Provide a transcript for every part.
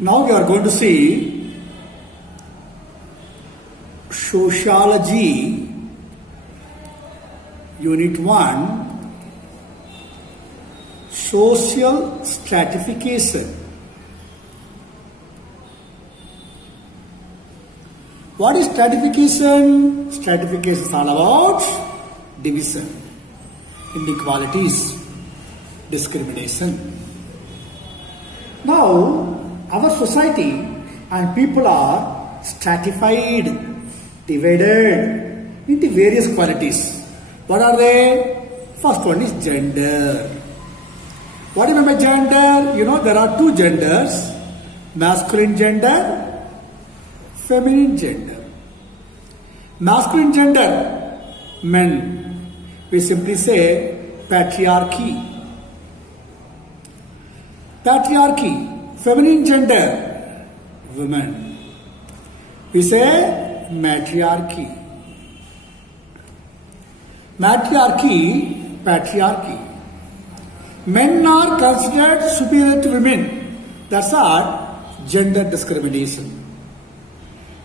Now we are going to see Sociology, Unit 1, Social Stratification. What is stratification? Stratification is all about division, inequalities, discrimination. Now, our society and people are stratified, divided into various qualities. What are they? First one is gender. What do you mean by gender? You know, there are two genders, masculine gender, feminine gender. Masculine gender, men. We simply say patriarchy. Patriarchy. Feminine gender, women. We say matriarchy. Matriarchy, patriarchy. Men are considered superior to women. That's our gender discrimination.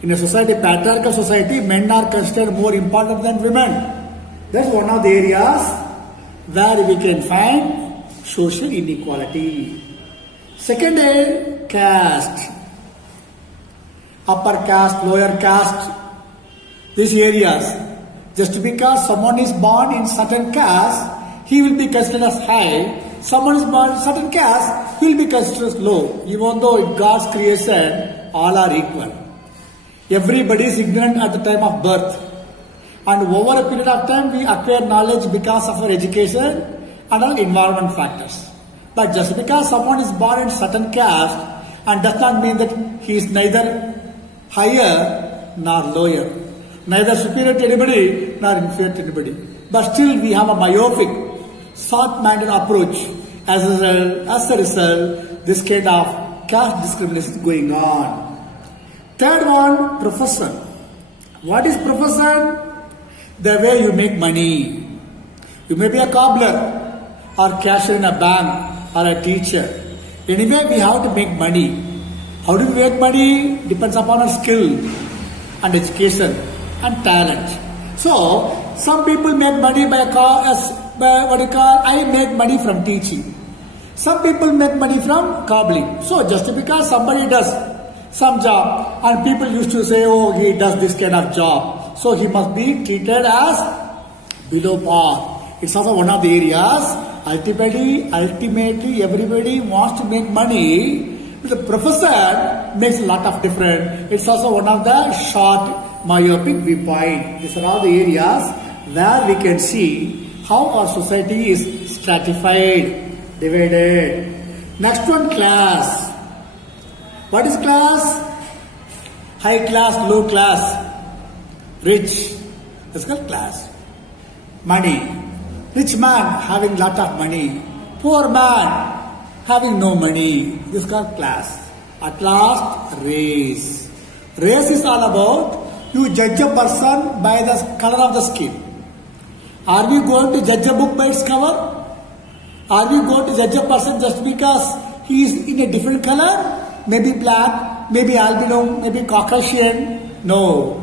In a society, patriarchal society, men are considered more important than women. That's one of the areas where we can find social inequality. Second is caste. Upper caste, lower caste. These areas. Just because someone is born in certain caste, he will be considered as high. Someone is born in certain caste, he will be considered as low. Even though in God's creation, all are equal. Everybody is ignorant at the time of birth. And over a period of time, we acquire knowledge because of our education and our environment factors. But just because someone is born in certain caste and does not mean that he is neither higher nor lower, neither superior to anybody nor inferior to anybody. But still we have a myopic, short-minded approach. As a result, this kind of caste discrimination is going on. Third one, profession. What is profession? The way you make money. You may be a cobbler or cashier in a bank or a teacher. Anyway, we have to make money. How do we make money? Depends upon our skill and education and talent. So, some people make money by I make money from teaching. Some people make money from cobbling. So, just because somebody does some job and people used to say, oh, he does this kind of job, so he must be treated as below par. It's also one of the areas. Ultimately, everybody wants to make money. The professor makes a lot of difference. It's also one of the short myopic viewpoint. These are all the areas where we can see how our society is stratified, divided. Next one, class. What is class? High class, low class, rich. That's called class. Money. Rich man having lot of money. Poor man having no money. This is called class. At last, race. Race is all about you judge a person by the color of the skin. Are we going to judge a book by its cover? Are we going to judge a person just because he is in a different color? Maybe black, maybe albino, maybe Caucasian? No.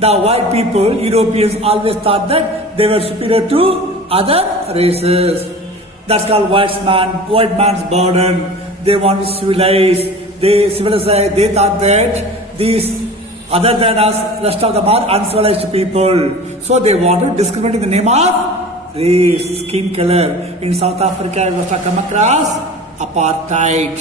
The white people, Europeans, always thought that they were superior to other races. That's called white man's burden. They want to civilize. They thought that these other than us, rest of them are uncivilized people. So they want to discriminate in the name of race, skin color. In South Africa, you must have come across apartheid.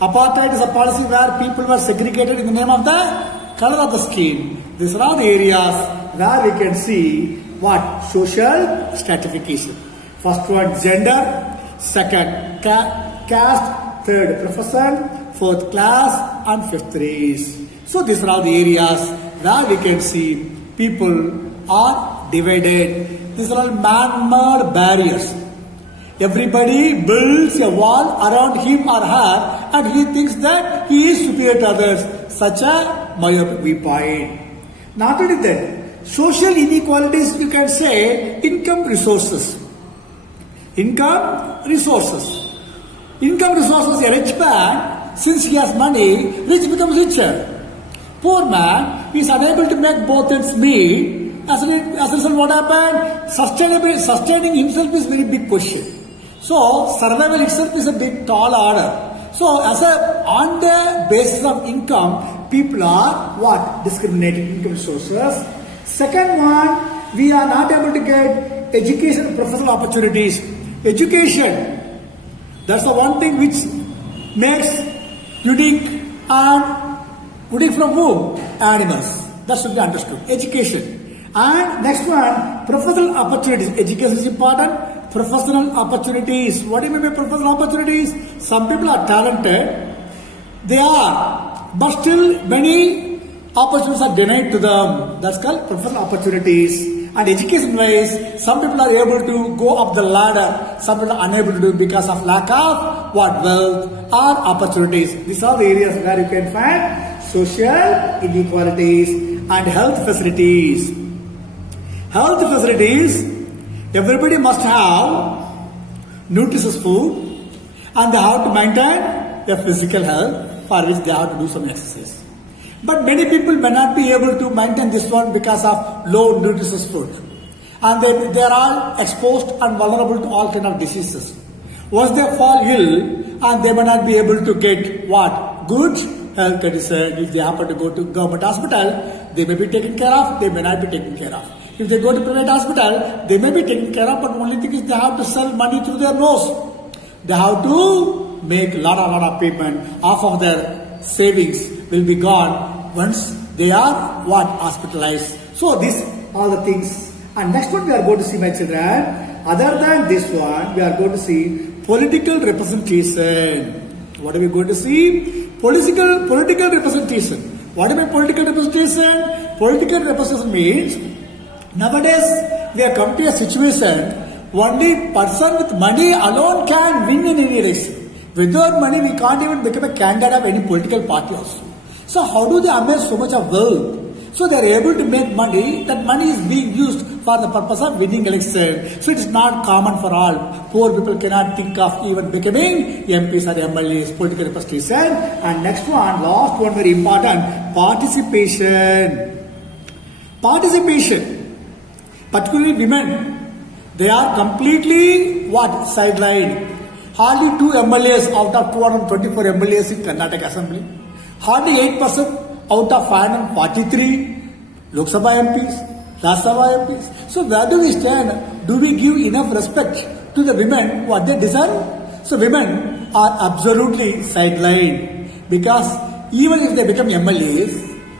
Apartheid is a policy where people were segregated in the name of the color of the skin. These are all the areas where we can see what? Social stratification. First one, gender. Second, caste. Third, profession. Fourth, class. And fifth, race. So these are all the areas where we can see people are divided. These are all man-made barriers. Everybody builds a wall around him or her and he thinks that he is superior to others. Such a myopic viewpoint. Not only that, social inequalities, you can say income resources. Income resources. A rich man since he has money, rich becomes richer. Poor man is unable to make both ends meet. As a result, what happened? Sustaining himself is very big question. So, survival itself is a big tall order. So, on the basis of income, people are what? Discriminated income sources. Second one, we are not able to get education and professional opportunities. Education, that's the one thing which makes unique, and unique from whom? Animals. That should be understood. Education. And next one, professional opportunities. Education is important. Professional opportunities. What do you mean by professional opportunities? Some people are talented. They are. But still many opportunities are denied to them. That's called professional opportunities. And education wise, some people are able to go up the ladder. Some people are unable to do because of lack of what? Wealth or opportunities. These are the areas where you can find social inequalities and health facilities. Health facilities, everybody must have nutritious food and they have to maintain their physical health, for which they have to do some exercise. But many people may not be able to maintain this one because of low nutritious food. And they are all exposed and vulnerable to all kind of diseases. Once they fall ill and they may not be able to get what? Good health condition. If they happen to go to government hospital, they may be taken care of, they may not be taken care of. If they go to private hospital, they may be taken care of, but only thing is they have to sell money through their nose. They have to make lot of payment. Half of their savings will be gone once they are what? Hospitalized. So these are the things. And next one we are going to see, my children. Other than this one, we are going to see political representation. What are we going to see? Political representation. What do you mean political representation? Political representation means nowadays we are come to a situation only person with money alone can win in any race. Without money we can't even become a candidate of any political party also. So how do they amass so much of wealth? So they are able to make money. That money is being used for the purpose of winning election. So it is not common for all. Poor people cannot think of even becoming MPs or MLAs, political representation. And next one, last one, very important, participation. Participation. Particularly women, they are completely what? Sidelined. Hardly 2 MLAs out of 224 MLAs in Karnataka Assembly. Hardly 8% out of 543 Lok Sabha MPs, Rajya Sabha MPs. So where do we stand? Do we give enough respect to the women what they deserve? So women are absolutely sidelined because even if they become MLAs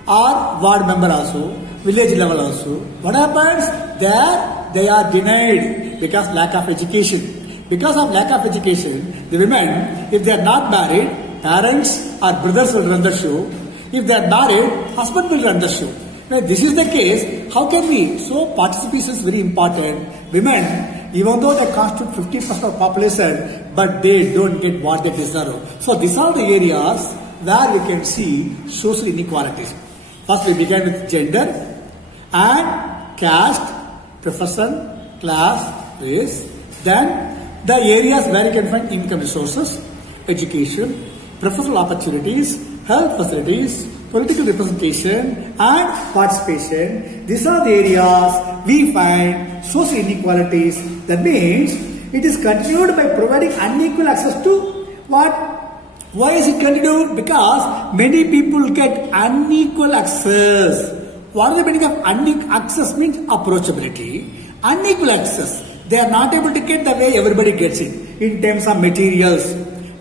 or ward member also, village level also, what happens? There they are denied because lack of education. Because of lack of education, the women, if they are not married, parents or brothers will run the show. If they are married, husband will run the show. Now, this is the case. How can we? So, participation is very important. Women, even though they constitute 50% of population, but they don't get what they deserve. So, these are the areas where we can see social inequalities. First, we began with gender and caste, profession, class, race. Then, the areas where you can find income resources, education, professional opportunities, health facilities, political representation and participation. These are the areas we find social inequalities. That means it is continued by providing unequal access to what? Why is it continued? Because many people get unequal access. What is the meaning of unequal access? Means approachability. Unequal access. They are not able to get the way everybody gets it. In terms of materials.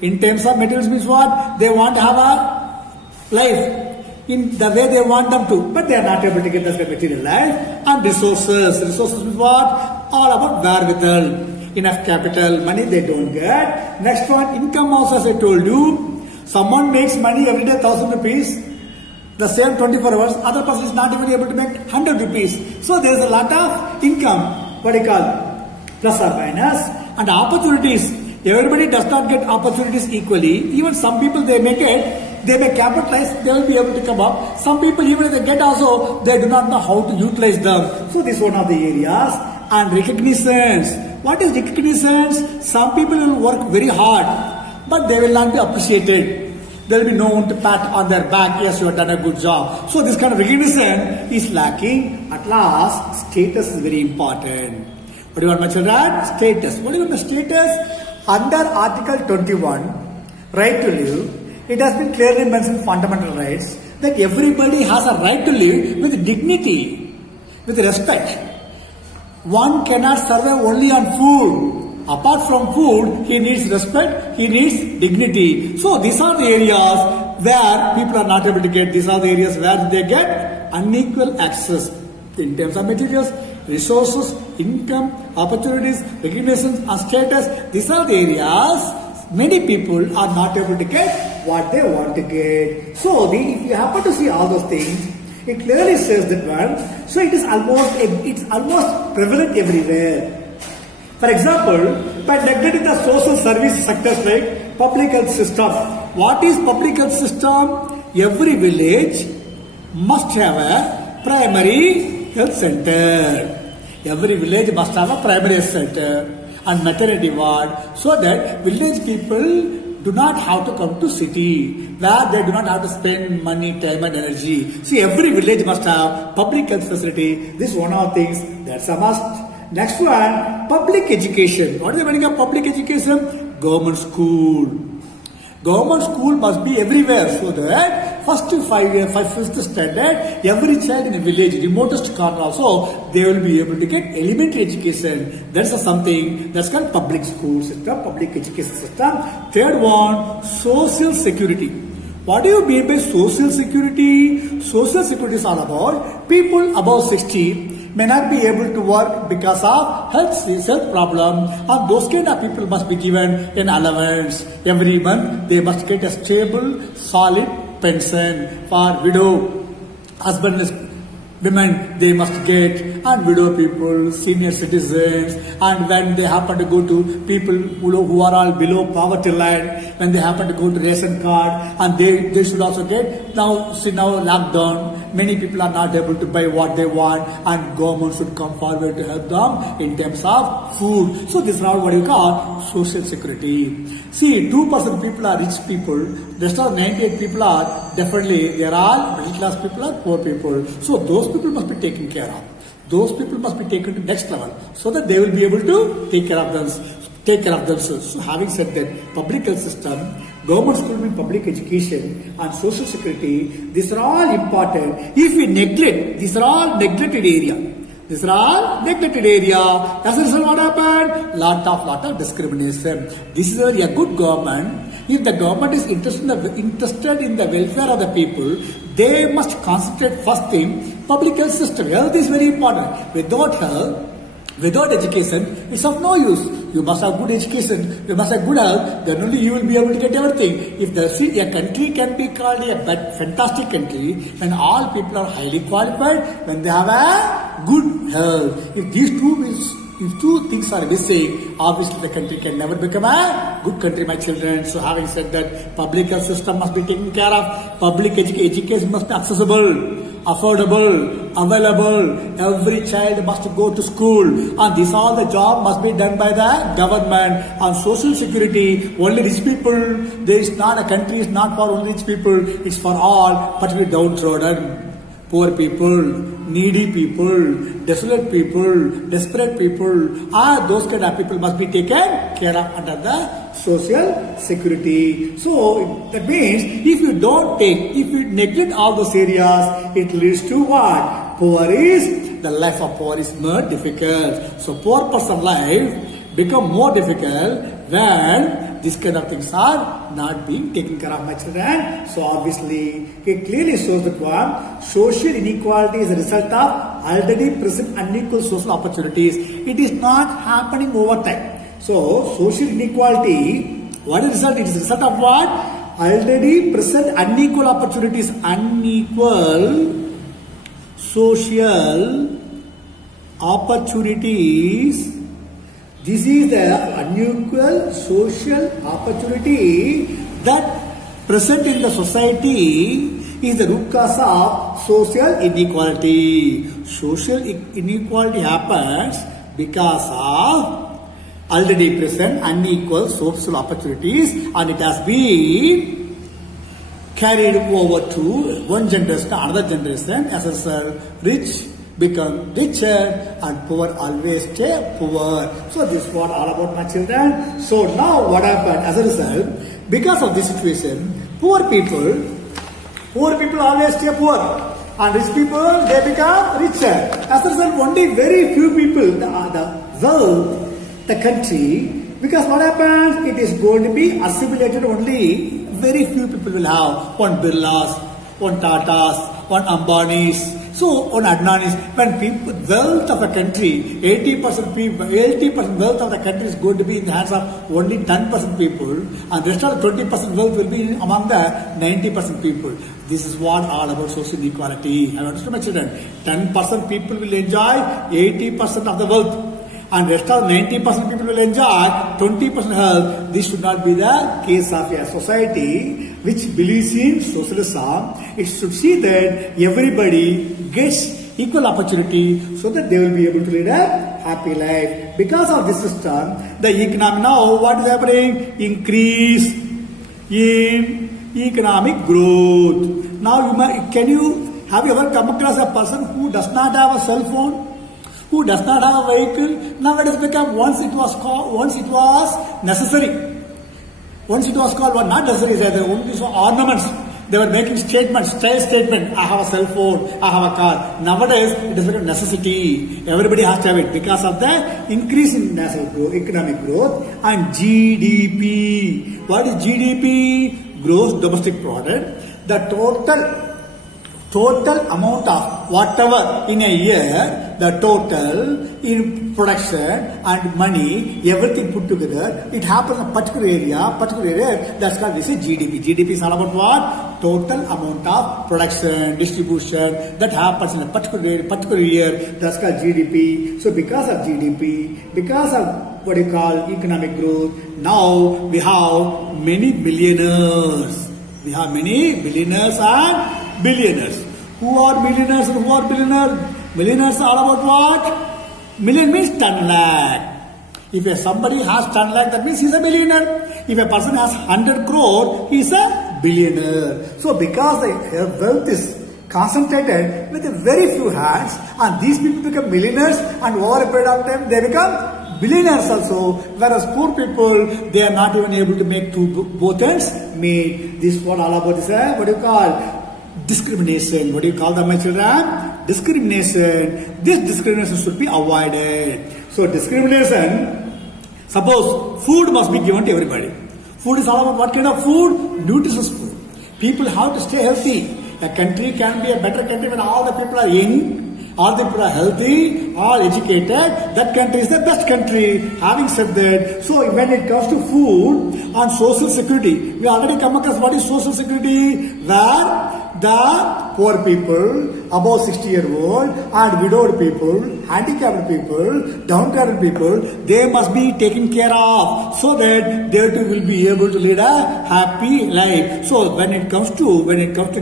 In terms of materials means what? They want to have a life in the way they want them to. But they are not able to get the material life. And resources. Resources means what? All about wherewithal. Enough capital, money they don't get. Next one, income also, as I told you. Someone makes money every day 1,000 rupees. The same 24 hours, other person is not even able to make 100 rupees. So there is a lot of income. What do you call? Plus or minus. And opportunities. Everybody does not get opportunities equally. Even some people they may get, they may capitalize, they will be able to come up. Some people even if they get also, they do not know how to utilize them. So this is one of the areas. And recognitions. What is recognitions? Some people will work very hard, but they will not be appreciated. there will be no one to pat on their back, yes, you have done a good job. So this kind of recognition is lacking. At last, status is very important. What do you want, my children? Status. What do you want, the status? Under Article 21, right to live, it has been clearly mentioned fundamental rights that everybody has a right to live with dignity, with respect. One cannot survive only on food. Apart from food, he needs respect, he needs dignity. So these are the areas where people are not able to get. These are the areas where they get unequal access in terms of materials, resources, income, opportunities, recognition and status. These are the areas many people are not able to get what they want to get. So if you happen to see all those things, it clearly says that one. So it's almost prevalent everywhere. For example, by neglecting the social service sectors like public health system. What is public health system? Every village must have a primary health center. Every village must have a primary health center and maternity ward, so that village people do not have to come to city where they do not have to spend money, time and energy. See, every village must have public health facility. This is one of the things that's a must. Next one, public education. What is the meaning of public education? Government school. Government school must be everywhere, so that first 5th standard, every child in a village, remotest corner also, they will be able to get elementary education. That's something that's called public school system, public education system. Third one, social security. What do you mean by social security? Social security is all about people above 60 may not be able to work because of health problem, and those kind of people must be given an allowance. Every month they must get a stable, solid pension. For widow, husband, women, they must get, and widow people, senior citizens, and when they happen to go to people who are all below poverty line, when they happen to go to ration card, and they should also get. Now, see, now lockdown, many people are not able to buy what they want, and government should come forward to help them in terms of food. So this is now what you call social security. See, 2% people are rich people, the rest of 98 people are definitely, they are all middle class people or poor people. So those people must be taken care of. Those people must be taken to next level, so that they will be able to take care of themselves. So having said that, public health system, government school means public education, and social security, these are all important. If we neglect, these are all neglected area. These are all neglected area. As a result, what happened? Lot of discrimination. This is a good government. If the government is interested in the welfare of the people, they must concentrate first in public health system. Health is very important. Without health, without education, it's of no use. You must have good education, you must have good health, then only you will be able to get everything. If a country can be called a fantastic country, when all people are highly qualified, when they have a good health. If two things are missing, obviously the country can never become a good country, my children. So having said that, public health system must be taken care of. Public education must be accessible, affordable, available. Every child must go to school, and this all the job must be done by the government. On social security, only rich people. There is not a country is not for only rich people. It's for all, particularly downtrodden, poor people, needy people, desolate people, desperate people. Those kind of people must be taken care of under the social security. So that means if you neglect all those areas, it leads to what? The life of poor is more difficult. So poor person life become more difficult when these kind of things are not being taken care of, my children. So obviously, it clearly shows that one, social inequality is a result of already present unequal social opportunities. It is not happening over time. So social inequality, what is the result? It is a result of what? Already present unequal opportunities, unequal social opportunities. This is the unequal social opportunity that present in the society is the root cause of social inequality. Social inequality happens because of already present unequal social opportunities, and it has been carried over to one generation to another generation. As a result, rich become richer and poor always stay poor. So this is what all about my children. So now what happened? As a result, because of this situation, poor people always stay poor. And rich people, they become richer. As a result, only very few people, the wealth, the country, because what happens, it is going to be assimilated only. Very few people will have one Birlas, one Tatas, one Ambanis, so one Adnanis. When people, wealth of a country, 80% wealth of the country is going to be in the hands of only 10% people, and the rest of the 20% wealth will be among the 90% people. This is what all about social inequality. I understand, my children. 10% people will enjoy 80% of the wealth. And rest of 90% people will enjoy 20% health. This should not be the case of a society which believes in socialism. It should see that everybody gets equal opportunity so that they will be able to lead a happy life. Because of this system, the economy now, what is happening? Increase in economic growth. Now, have you ever come across a person who does not have a cell phone? Who does not have a vehicle? Now it has become, once it was necessary. Once it was called, not necessary, they were only for ornaments. They were making statements, style statement. I have a cell phone, I have a car. Nowadays, it has become necessity. Everybody has to have it because of the increase in national growth, economic growth, and GDP. What is GDP? Gross domestic product. The total amount of whatever in a year, the total in production and money, everything put together, it happens in a particular area, that's called this is GDP. GDP is all about what? Total amount of production, distribution, that happens in a particular year, that's called GDP. So because of GDP, because of what you call economic growth, now we have many billionaires. We have many billionaires and billionaires. Who are millionaires and who are billionaires? Millionaires are about what? Million means 10 lakh. If somebody has 10 lakh, that means he is a millionaire. If a person has 100 crore, he is a billionaire. So because the wealth is concentrated with very few hands, and these people become millionaires, and over a period of time they become billionaires also, whereas poor people, they are not even able to make both ends meet. This is what all about is what do you call? Discrimination. What do you call them, my children? Discrimination. This discrimination should be avoided. So discrimination, suppose food must be given to everybody. Food is all about what kind of food? Nutritious food. People have to stay healthy. A country can be a better country when all the people are young, all the people are healthy, all educated. That country is the best country. Having said that, so when it comes to food and social security, we already come across what is social security, where the poor people, above 60-year-old, and widowed people, handicapped people, downtrodden people, they must be taken care of so that they too will be able to lead a happy life. So when it comes to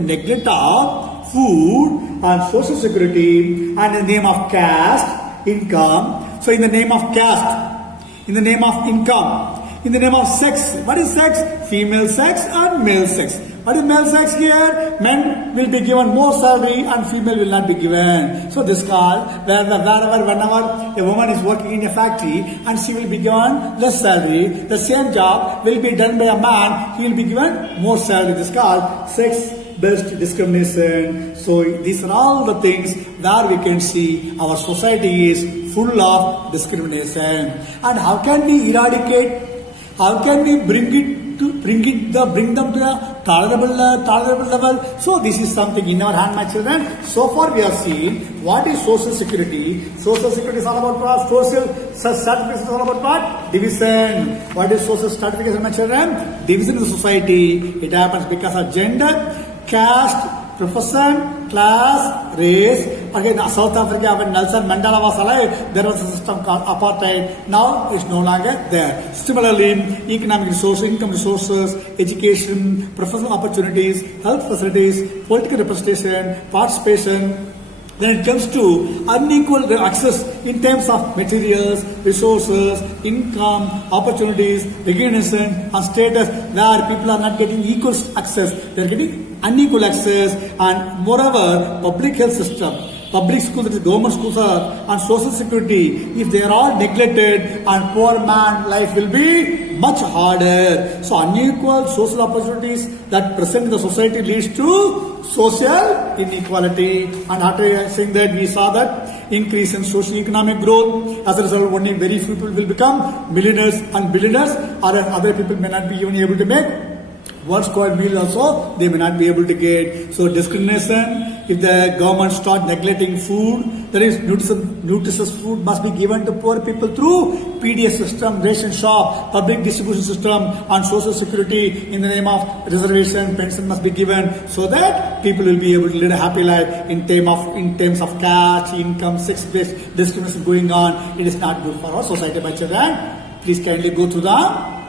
neglect of food and social security and in the name of caste, income, so in the name of caste, in the name of income, in the name of sex, what is sex? Female sex and male sex. What is male sex here? Men will be given more salary and female will not be given. So this is called whenever a woman is working in a factory and she will be given less salary, the same job will be done by a man, he will be given more salary. This is called sex-based discrimination. So these are all the things where we can see our society is full of discrimination. And how can we eradicate? How can we bring them to a tolerable level? So this is something in our hand, my children. So far we have seen what is social security. Social security is all about what? Social stratification is all about what? Division. What is social stratification, my children? Division in the society. It happens because of gender, caste, profession, class, race. Again, South Africa, when Nelson Mandela was alive, there was a system called apartheid. Now it's no longer there. Similarly, economic resources, income resources, education, professional opportunities, health facilities, political representation, participation, Then it comes to unequal access in terms of materials, resources, income, opportunities, recognition and status, where people are not getting equal access, they are getting unequal access. And moreover, public health system, public schools, that is government schools and social security, if they are all neglected, and poor man life will be much harder. So unequal social opportunities that present in the society leads to social inequality. And after saying that, we saw that increase in social economic growth. As a result, only very few people will become millionaires and billionaires, or other people may not be even able to make one square meal also, they may not be able to get. So discrimination, if the government start neglecting food, that is nutritious food must be given to poor people through PDS system, ration shop, public distribution system and social security in the name of reservation, pension must be given, so that people will be able to lead a happy life. In terms of caste, income, sex-based discrimination going on, it is not good for our society, my children. Please kindly go through the